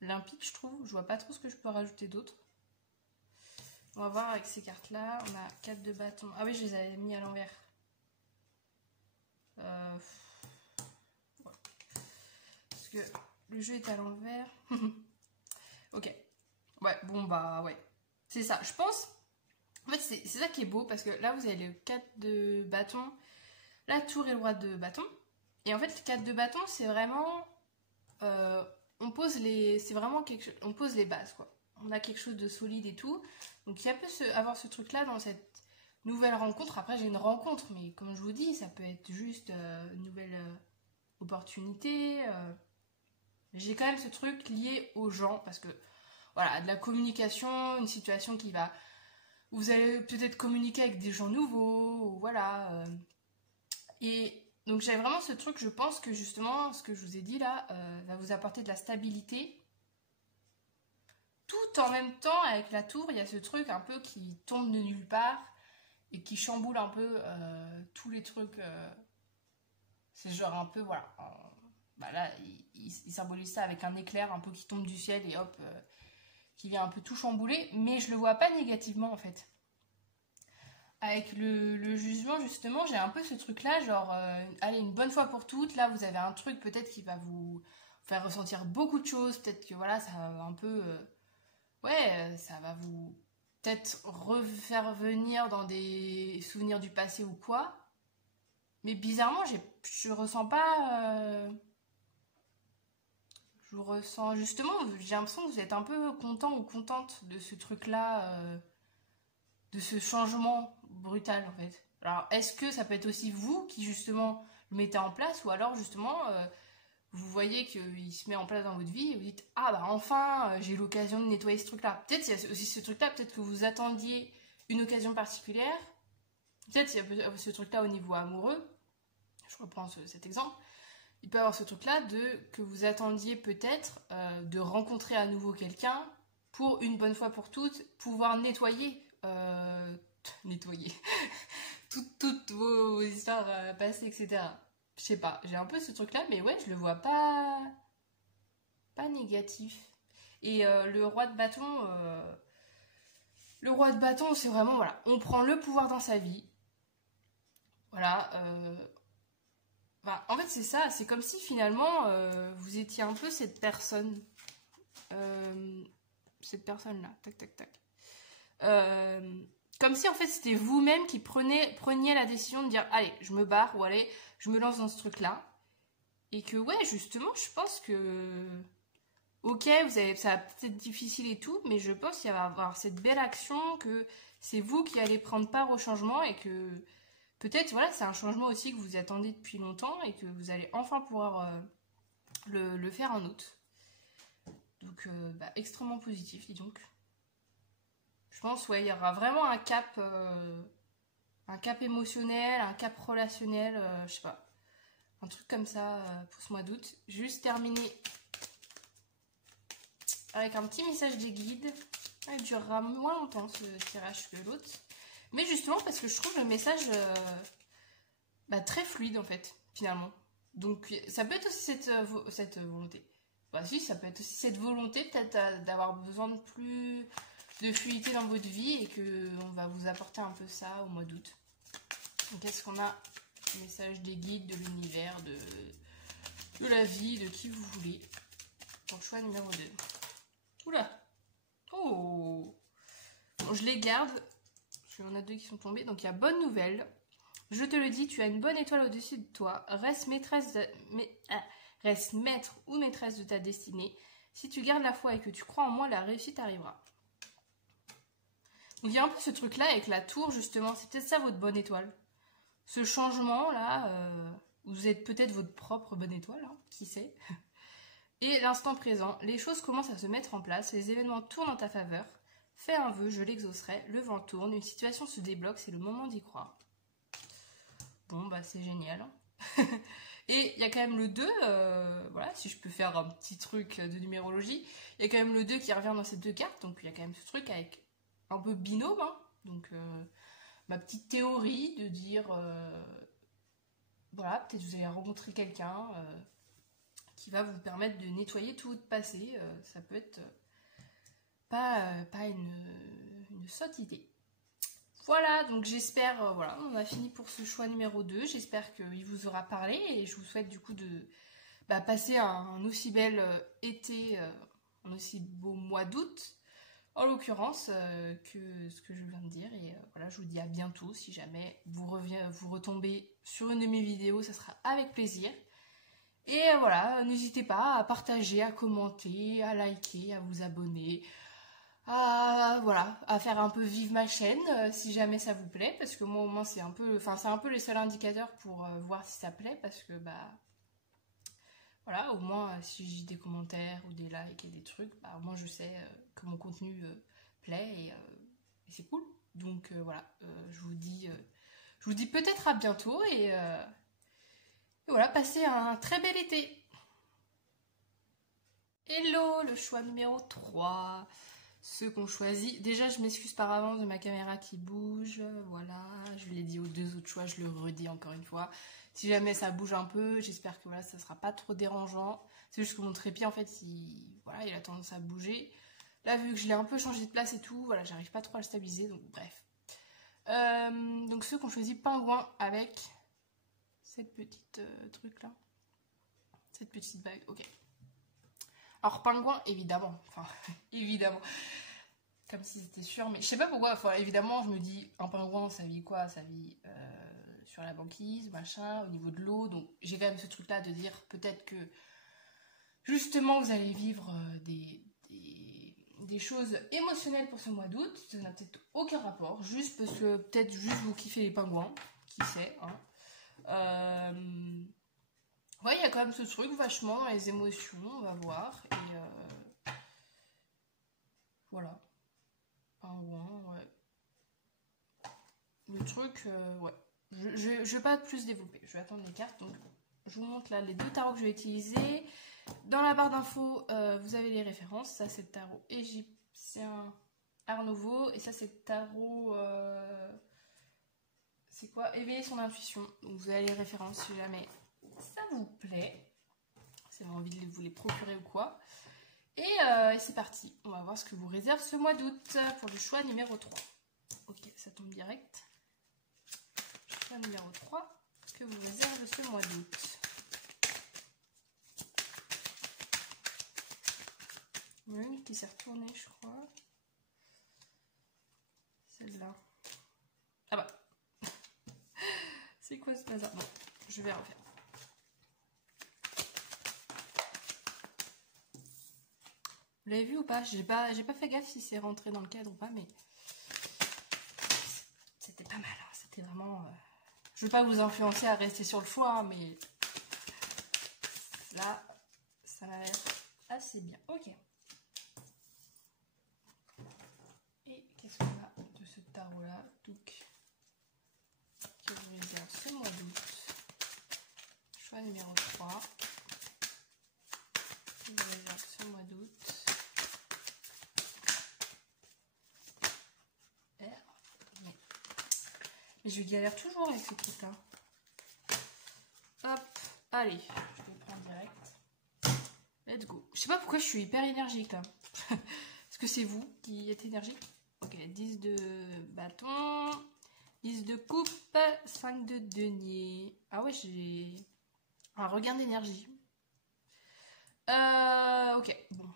limpide, je trouve. Je vois pas trop ce que je peux rajouter d'autre. On va voir avec ces cartes-là. On a 4 de bâtons. Ah oui, je les avais mis à l'envers. Ouais. Parce que le jeu est à l'envers. Ok. Ouais, bon, bah, ouais. C'est ça. Je pense... En fait, c'est ça qui est beau, parce que là, vous avez le 4 de bâton, la tour et le roi de bâton. Et en fait, le 4 de bâton, c'est vraiment... on pose les bases, quoi. On a quelque chose de solide et tout. Donc, il y a peut avoir ce truc-là dans cette nouvelle rencontre. Après, j'ai une rencontre, mais comme je vous dis, ça peut être juste une nouvelle opportunité. J'ai quand même ce truc lié aux gens, parce que, voilà, de la communication, une situation qui va... Vous allez peut-être communiquer avec des gens nouveaux, ou voilà. Et... Donc j'ai vraiment ce truc, je pense que justement, ce que je vous ai dit là, va vous apporter de la stabilité tout en même temps, avec la tour, il y a ce truc un peu qui tombe de nulle part et qui chamboule un peu tous les trucs. C'est genre un peu, voilà. Bah là, il symbolise ça avec un éclair un peu qui tombe du ciel et hop, qui vient un peu tout chambouler. Mais je le vois pas négativement en fait. Avec le jugement, justement, j'ai un peu ce truc-là, genre, allez, une bonne fois pour toutes, là, vous avez un truc peut-être qui va vous faire ressentir beaucoup de choses, peut-être que, voilà, ça va un peu... ouais, ça va vous peut-être refaire venir dans des souvenirs du passé ou quoi. Mais bizarrement, je ressens pas... je ressens, justement, j'ai l'impression que vous êtes un peu content ou contente de ce truc-là... de ce changement brutal en fait. Alors est-ce que ça peut être aussi vous qui justement le mettez en place ou alors justement vous voyez qu'il se met en place dans votre vie et vous dites ah bah enfin j'ai l'occasion de nettoyer ce truc là. Peut-être il y a aussi ce truc là, peut-être que vous attendiez une occasion particulière, peut-être il y a ce truc là au niveau amoureux, je reprends cet exemple, il peut y avoir ce truc là que vous attendiez peut-être de rencontrer à nouveau quelqu'un pour une bonne fois pour toutes pouvoir nettoyer nettoyer toutes vos histoires passées, etc. Je sais pas, j'ai un peu ce truc là, mais ouais, je le vois pas négatif. Et le roi de bâton, c'est vraiment, voilà, on prend le pouvoir dans sa vie. Voilà. Bah, en fait, c'est ça, c'est comme si finalement vous étiez un peu cette personne. Cette personne-là, tac, tac, tac. Comme si en fait c'était vous-même qui preniez la décision de dire allez je me barre ou allez je me lance dans ce truc là et que ouais justement je pense que ok ça va peut-être être difficile et tout mais je pense qu'il va y avoir cette belle action que c'est vous qui allez prendre part au changement et que peut-être voilà c'est un changement aussi que vous attendez depuis longtemps et que vous allez enfin pouvoir le faire en août donc bah, extrêmement positif dis donc. Je pense, ouais, il y aura vraiment un cap émotionnel, un cap relationnel, je sais pas. Un truc comme ça pour ce mois d'août. Juste terminer avec un petit message des guides. Il durera moins longtemps ce tirage que l'autre. Mais justement parce que je trouve le message très fluide en fait, finalement. Donc ça peut être aussi cette volonté. Bah si, ça peut être aussi cette volonté peut-être d'avoir besoin de plus... de fluidité dans votre vie et qu'on va vous apporter un peu ça au mois d'août. Donc est-ce qu'on a un message des guides, de l'univers, de la vie, de qui vous voulez pour le choix numéro 2. Oula. Oh. Bon, je les garde. Parce qu'il y en a 2 qui sont tombés. Donc il y a bonne nouvelle. Je te le dis, tu as une bonne étoile au-dessus de toi. Reste maître ou maîtresse de ta destinée. Si tu gardes la foi et que tu crois en moi, la réussite arrivera. Donc il y a un peu ce truc là avec la tour justement, c'est peut-être ça votre bonne étoile. Ce changement là, vous êtes peut-être votre propre bonne étoile, hein, qui sait. Et l'instant présent, les choses commencent à se mettre en place, les événements tournent en ta faveur. Fais un vœu, je l'exaucerai, le vent tourne, une situation se débloque, c'est le moment d'y croire. Bon bah c'est génial. Hein. Et il y a quand même le 2, voilà, si je peux faire un petit truc de numérologie, il y a quand même le 2 qui revient dans ces 2 cartes, donc il y a quand même ce truc avec un peu binôme, hein. Donc ma petite théorie de dire voilà, peut-être vous allez rencontrer quelqu'un qui va vous permettre de nettoyer tout votre passé, ça peut être pas une sotte idée. Voilà, donc j'espère, voilà, on a fini pour ce choix numéro 2, j'espère qu'il vous aura parlé et je vous souhaite du coup de passer un aussi bel été, un aussi beau mois d'août. En l'occurrence, que ce que je viens de dire. Et voilà, je vous dis à bientôt. Si jamais vous retombez sur une de mes vidéos, ça sera avec plaisir. Et voilà, n'hésitez pas à partager, à commenter, à liker, à vous abonner, à faire un peu vivre ma chaîne si jamais ça vous plaît. Parce que moi au moins c'est un peu les seuls indicateurs pour voir si ça plaît. Parce que voilà, au moins si j'ai des commentaires ou des likes et des trucs, au moins je sais que mon contenu plaît et c'est cool. Donc voilà, je vous dis peut-être à bientôt et voilà, passez un très bel été. Hello, le choix numéro 3. ceux qu'on choisit. Déjà, je m'excuse par avance de ma caméra qui bouge. Voilà, je l'ai dit aux deux autres choix, je le redis encore une fois. Si jamais ça bouge un peu, j'espère que voilà, ça sera pas trop dérangeant. C'est juste que mon trépied, en fait, voilà, il a tendance à bouger. Là, vu que je l'ai un peu changé de place et tout, voilà, j'arrive pas trop à le stabiliser, donc bref. Donc ceux qu'on choisit pingouin avec cette petite truc là. Cette petite bague, ok. Alors pingouin, évidemment. Enfin, évidemment. Comme si c'était sûr, mais je sais pas pourquoi. Enfin, évidemment, je me dis, un pingouin, ça vit quoi? Ça vit sur la banquise, machin, au niveau de l'eau. Donc j'ai quand même ce truc là de dire peut-être que justement vous allez vivre des choses émotionnelles pour ce mois d'août. Ça n'a peut-être aucun rapport, juste parce que peut-être juste vous kiffez les pingouins, qui sait, hein. Ouais, il y a quand même ce truc vachement dans les émotions, on va voir. Et voilà. Pingouin, ouais. Le truc, ouais. Je vais pas plus développer, je vais attendre les cartes. Donc, je vous montre là les deux tarots que je vais utiliser. Dans la barre d'infos, vous avez les références. Ça, c'est le tarot égyptien Art Nouveau. Et ça, c'est le tarot... c'est quoi? Éveiller son intuition. Donc, vous avez les références si jamais ça vous plaît. Si vous avez envie de vous les procurer ou quoi. Et c'est parti. On va voir ce que vous réserve ce mois d'août pour le choix numéro 3. Ok, ça tombe direct. Choix numéro 3. Ce que vous réserve ce mois d'août. Il y en a une qui s'est retournée, je crois. Celle-là. Ah bah. C'est quoi ce bazar? Bon, je vais refaire. Vous l'avez vu ou pas? J'ai pas fait gaffe si c'est rentré dans le cadre ou pas, mais c'était pas mal. Hein. C'était vraiment... Je veux pas vous influencer à rester sur le choix, hein, mais là, ça m'a l'air assez bien. Ok. Et qu'est-ce qu'on a de ce tarot-là? Donc, que je réserve ce mois d'août. Choix numéro 3. Je réserve ce mois d'août. Mais je galère toujours avec ce truc là. Hop, allez, je vais le prendre direct. Let's go. Je sais pas pourquoi je suis hyper énergique là. Est-ce que c'est vous qui êtes énergique? Ok, 10 de bâton, 10 de coupe, 5 de denier. Ah ouais, j'ai un regain d'énergie. Ok, bon.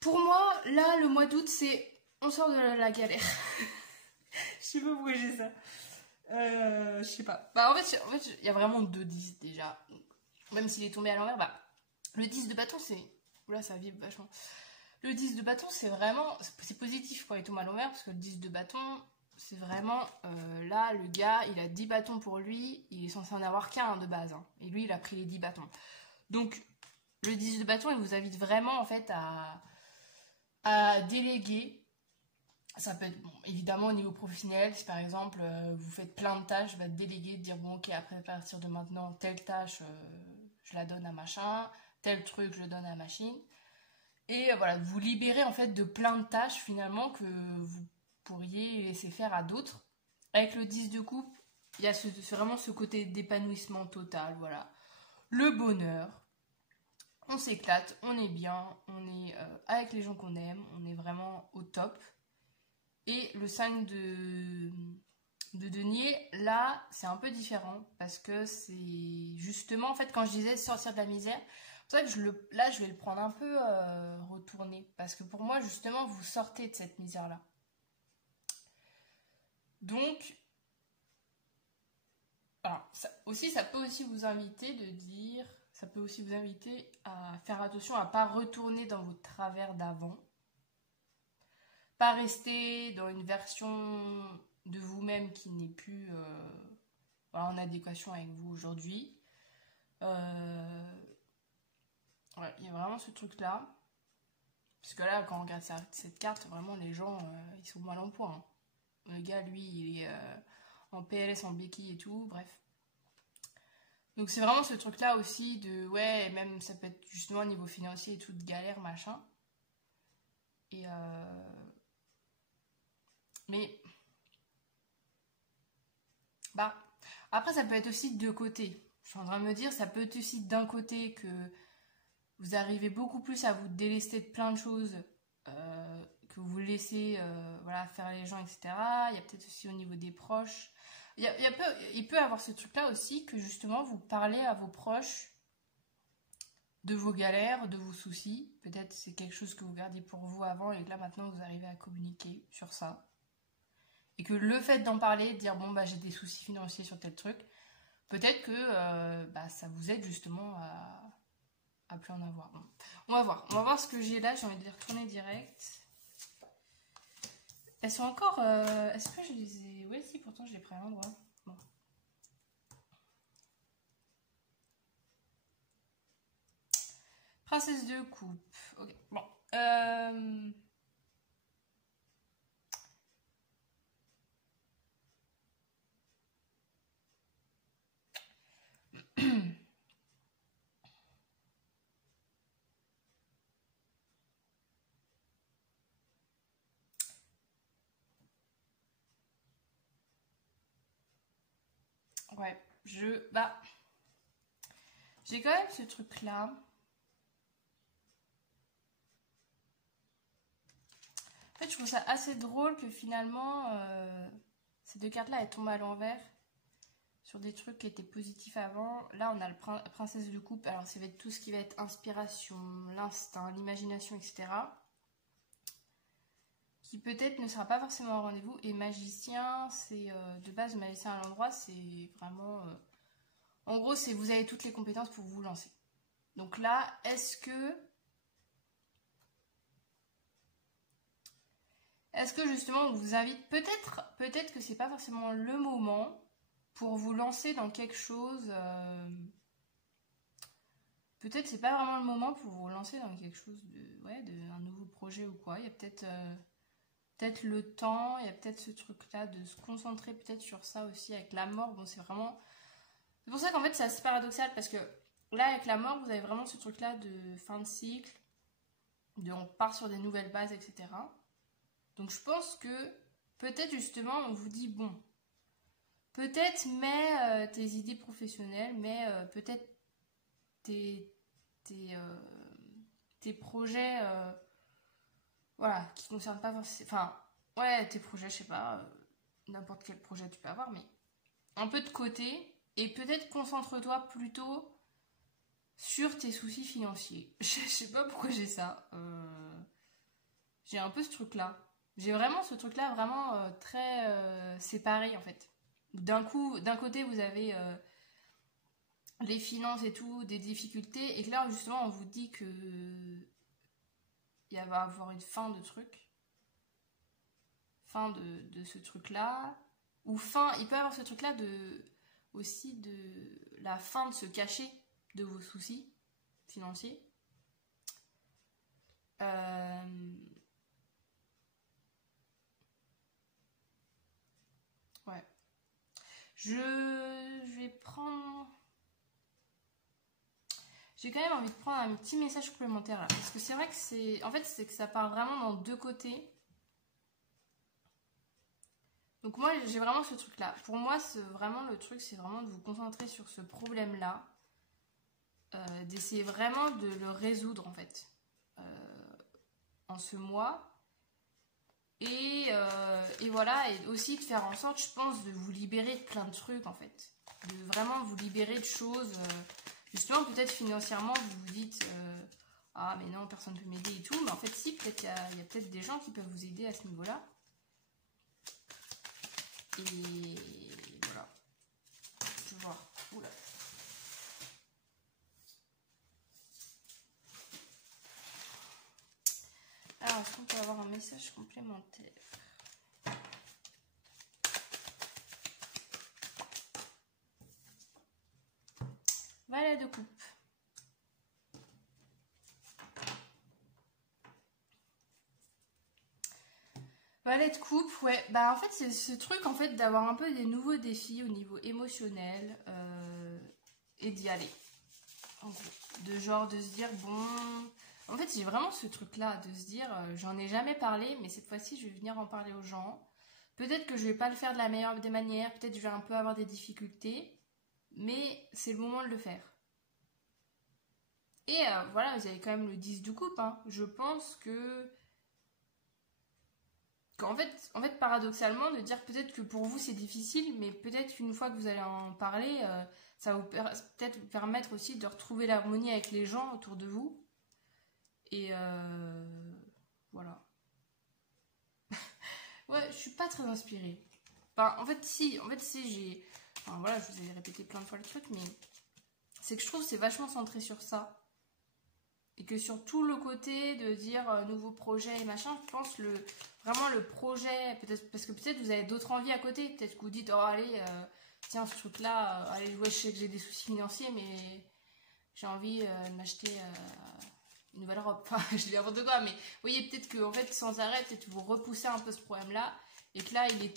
Pour moi, là, le mois d'août, c'est... On sort de la galère. Je sais pas pourquoi j'ai ça. Je sais pas. Bah, en fait, il y a vraiment 2 10 déjà. Même s'il est tombé à l'envers, bah, le 10 de bâton, c'est... Oula, ça vibre vachement. Le 10 de bâton, c'est vraiment... C'est positif quand il tombe à l'envers, parce que le 10 de bâton, c'est vraiment... là, le gars, il a 10 bâtons pour lui. Il est censé en avoir qu'un de base. Hein, et lui, il a pris les 10 bâtons. Donc, le 10 de bâton, il vous invite vraiment, en fait, à déléguer. Ça peut être, bon, évidemment, au niveau professionnel, si par exemple, vous faites plein de tâches, va déléguer, de dire, bon, ok, après, à partir de maintenant, telle tâche, je la donne à machin, tel truc, je le donne à machine. Et voilà, vous libérez, en fait, de plein de tâches, finalement, que vous pourriez laisser faire à d'autres. Avec le 10 de coupe, il y a vraiment ce côté d'épanouissement total, voilà. Le bonheur. On s'éclate, on est bien, on est avec les gens qu'on aime, on est vraiment au top. Et le 5 de denier, là, c'est un peu différent parce que c'est justement, en fait, quand je disais sortir de la misère, c'est pour ça que là, je vais le prendre un peu retourné parce que pour moi, justement, vous sortez de cette misère-là. Donc, alors, ça peut aussi vous inviter de dire, ça peut aussi vous inviter à faire attention à ne pas retourner dans vos travers d'avant. Pas rester dans une version de vous-même qui n'est plus en adéquation avec vous aujourd'hui. Ouais, il y a vraiment ce truc-là. Parce que là, quand on regarde cette carte, vraiment, les gens, ils sont mal en point. Hein. Le gars, lui, il est en PLS, en béquille et tout, bref. Donc c'est vraiment ce truc-là aussi de, ouais, même ça peut être justement au niveau financier et tout, de galère, machin. Et mais bah après ça peut être aussi de deux côtés. Je suis en train de me dire, ça peut être aussi d'un côté que vous arrivez beaucoup plus à vous délester de plein de choses, que vous laissez voilà, faire les gens, etc. Il y a peut-être aussi au niveau des proches. Il peut y avoir ce truc-là aussi, que justement vous parlez à vos proches de vos galères, de vos soucis. Peut-être c'est quelque chose que vous gardiez pour vous avant et que là maintenant vous arrivez à communiquer sur ça. Et que le fait d'en parler, de dire bon bah j'ai des soucis financiers sur tel truc, peut-être que bah, ça vous aide justement à plus en avoir. Bon. On va voir ce que j'ai là, j'ai envie de les retourner direct. Elles sont encore... Est-ce que je les ai... Oui, si, pourtant je les ai pris à l'endroit. Bon. Princesse de coupe. Ok, bon. Ouais, bah... J'ai quand même ce truc-là. En fait, je trouve ça assez drôle que finalement, ces deux cartes-là, elles tombent à l'envers sur des trucs qui étaient positifs avant. Là, on a le princesse de coupe. Alors, ça va être tout ce qui va être inspiration, l'instinct, l'imagination, etc. Qui peut-être ne sera pas forcément au rendez-vous. Et magicien, c'est de base, magicien à l'endroit, c'est vraiment... en gros, c'est vous avez toutes les compétences pour vous lancer. Donc là, est-ce que justement on vous invite, peut-être que c'est pas forcément le moment pour vous lancer dans quelque chose, peut-être c'est pas vraiment le moment pour vous lancer dans quelque chose un nouveau projet ou quoi. Il y a peut-être le temps, il y a peut-être ce truc-là de se concentrer peut-être sur ça aussi avec la mort. Bon, c'est pour ça qu'en fait c'est assez paradoxal parce que là avec la mort vous avez vraiment ce truc-là de fin de cycle, on part sur des nouvelles bases, etc. Donc je pense que peut-être justement on vous dit bon, peut-être mets tes idées professionnelles, mais peut-être tes projets voilà, qui ne concernent pas forcément... Enfin, ouais, tes projets, je sais pas, n'importe quel projet tu peux avoir, mais un peu de côté et peut-être concentre-toi plutôt sur tes soucis financiers. Je sais pas pourquoi j'ai ça. J'ai un peu ce truc-là. J'ai vraiment ce truc-là vraiment très séparé en fait. D'un côté vous avez les finances et tout, des difficultés, et que là justement on vous dit que il va y avoir une fin de truc. Fin de ce truc-là. Ou fin, il peut y avoir ce truc-là aussi de la fin de se cacher de vos soucis financiers. Ouais. Je vais prendre... J'ai quand même envie de prendre un petit message complémentaire là. Parce que c'est vrai que c'est... En fait, c'est que ça part vraiment dans deux côtés. Donc moi, j'ai vraiment ce truc-là. Pour moi, vraiment le truc, c'est vraiment de vous concentrer sur ce problème-là. D'essayer vraiment de le résoudre, en fait. En ce mois. Et voilà, et aussi de faire en sorte, je pense, de vous libérer de plein de trucs, en fait. De vraiment vous libérer de choses... justement, peut-être financièrement, vous vous dites ah, mais non, personne ne peut m'aider et tout. Mais en fait, si, peut-être il y a peut-être des gens qui peuvent vous aider à ce niveau-là. Et voilà. Je vais voir. Oula. Alors, est-ce qu'on peut avoir un message complémentaire ? Valet de coupe. Valet de coupe, ouais. Bah en fait c'est ce truc en fait d'avoir un peu des nouveaux défis au niveau émotionnel et d'y aller. En gros. De genre de se dire bon, En fait, j'ai vraiment ce truc-là de se dire, j'en ai jamais parlé, mais cette fois-ci, je vais venir en parler aux gens. Peut-être que je vais pas le faire de la meilleure des manières, peut-être que je vais un peu avoir des difficultés, mais c'est le moment de le faire. Et voilà, vous avez quand même le 10 de coupe, hein. Je pense qu'en fait, paradoxalement, de dire peut-être que pour vous c'est difficile, mais peut-être qu'une fois que vous allez en parler, ça va peut-être vous permettre aussi de retrouver l'harmonie avec les gens autour de vous. Et voilà. Ouais, je suis pas très inspirée. Enfin, en fait, si j'ai... Enfin, voilà, je vous ai répété plein de fois le truc, mais c'est que je trouve que c'est vachement centré sur ça. Et que sur tout le côté de dire nouveau projet et machin, je pense vraiment le projet, peut-être parce que peut-être vous avez d'autres envies à côté. Peut-être que vous dites, oh allez, tiens, ce truc-là, allez, ouais, je sais que j'ai des soucis financiers, mais j'ai envie de m'acheter... une nouvelle robe, enfin je dis n'importe quoi, mais vous voyez peut-être que en fait sans arrêt, peut-être vous repoussez un peu ce problème-là, et que là il est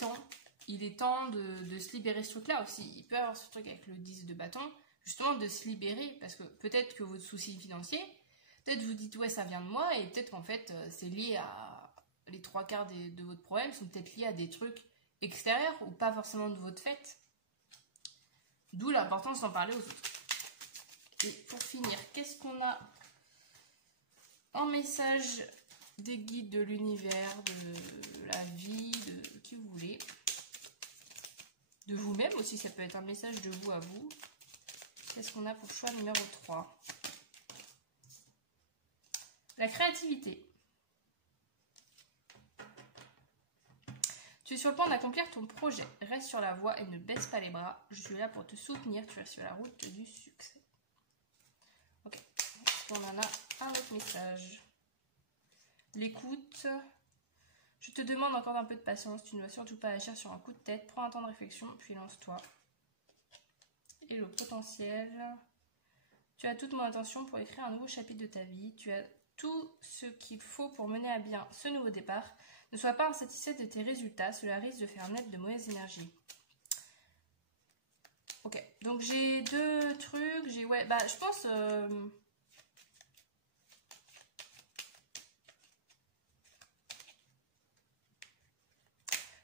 temps de se libérer ce truc-là aussi. Il peut y avoir ce truc avec le 10 de bâton, justement de se libérer, parce que peut-être que votre souci financier, peut-être vous dites ouais ça vient de moi, et peut-être qu'en fait c'est lié à les 3/4 de votre problème sont peut-être liés à des trucs extérieurs, ou pas forcément de votre fait. D'où l'importance d'en parler aux autres. Et pour finir, qu'est-ce qu'on a en message des guides de l'univers, de la vie, de qui vous voulez. De vous-même aussi, ça peut être un message de vous à vous. Qu'est-ce qu'on a pour choix numéro 3? La créativité. Tu es sur le point d'accomplir ton projet. Reste sur la voie et ne baisse pas les bras. Je suis là pour te soutenir. Tu es sur la route du succès. Ok. Est-ce qu'on en a un autre message? L'écoute. Je te demande encore un peu de patience. Tu ne dois surtout pas agir sur un coup de tête. Prends un temps de réflexion, puis lance-toi. Et le potentiel. Tu as toute mon attention pour écrire un nouveau chapitre de ta vie. Tu as tout ce qu'il faut pour mener à bien ce nouveau départ. Ne sois pas insatisfait de tes résultats. Cela risque de faire naître de mauvaises énergies. Ok, donc j'ai deux trucs. Ouais, bah je pense...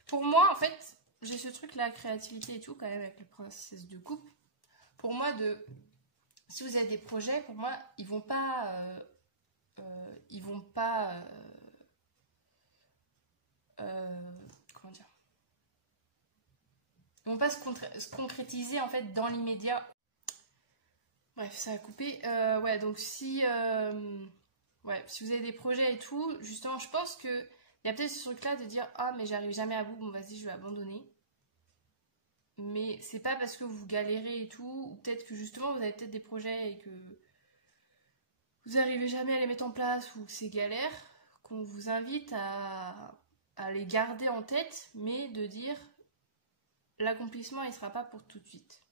Pour moi, en fait, j'ai ce truc là, créativité et tout, quand même, avec le princesse de coupe. Pour moi, si vous avez des projets, pour moi, ils vont pas... comment dire? Ils vont pas se concrétiser, en fait, dans l'immédiat. Bref, ça a coupé. Ouais, donc si... ouais, si vous avez des projets et tout, justement, je pense que... Il y a peut-être ce truc-là de dire « Ah, mais j'arrive jamais à bout, bon vas-y, je vais abandonner. » Mais c'est pas parce que vous galérez et tout, ou peut-être que justement vous avez peut-être des projets et que vous n'arrivez jamais à les mettre en place ou que c'est galère, qu'on vous invite à les garder en tête, mais de dire l'accomplissement il sera pas pour tout de suite.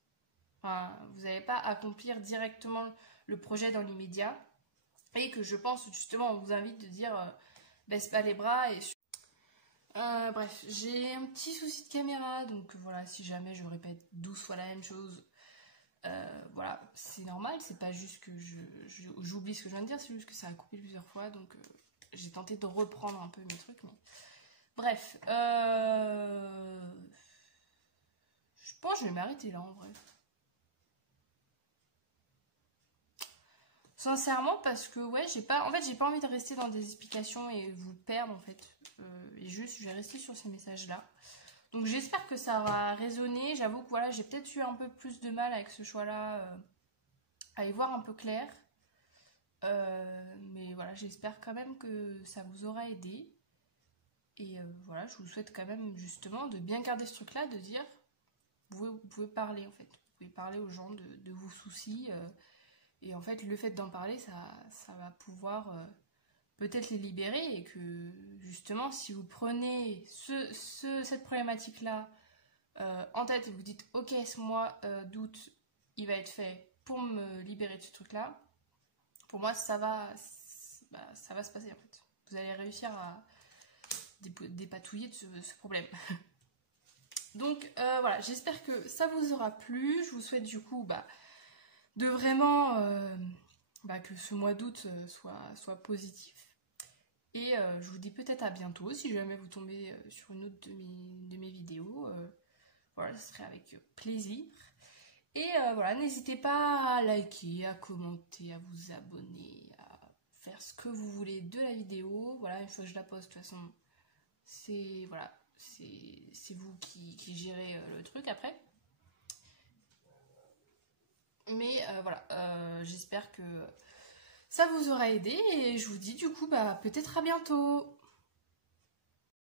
Enfin, vous n'allez pas accomplir directement le projet dans l'immédiat, et que je pense justement on vous invite de dire baisse pas les bras et... bref, j'ai un petit souci de caméra, donc voilà, si jamais je répète 12 fois la même chose, voilà, c'est normal, c'est pas juste que j'oublie ce que je viens de dire, c'est juste que ça a coupé plusieurs fois, donc j'ai tenté de reprendre un peu mes trucs, mais... Bref, je pense que je vais m'arrêter là en vrai. Sincèrement, parce que ouais, j'ai pas envie de rester dans des explications et vous perdre en fait. Et juste, je vais rester sur ces messages-là. Donc j'espère que ça aura résonné. J'avoue que voilà, j'ai peut-être eu un peu plus de mal avec ce choix-là à y voir un peu clair. Mais voilà, j'espère quand même que ça vous aura aidé. Et voilà, je vous souhaite quand même justement de bien garder ce truc-là, de dire, vous pouvez parler en fait. Vous pouvez parler aux gens de vos soucis. Et en fait, le fait d'en parler, ça va pouvoir peut-être les libérer. Et que justement, si vous prenez cette problématique-là en tête et vous dites « Ok, ce mois d'août, il va être fait pour me libérer de ce truc-là », pour moi, ça va se passer en fait. Vous allez réussir à dépatouiller de ce problème. Donc voilà, j'espère que ça vous aura plu. Je vous souhaite du coup... de vraiment que ce mois d'août soit positif. Et je vous dis peut-être à bientôt si jamais vous tombez sur une autre de mes vidéos. Voilà, ce serait avec plaisir. Et voilà, n'hésitez pas à liker, à commenter, à vous abonner, à faire ce que vous voulez de la vidéo. Voilà, une fois que je la poste, de toute façon, c'est voilà, c'est vous qui gérez le truc après. Mais voilà, j'espère que ça vous aura aidé et je vous dis du coup peut-être à bientôt.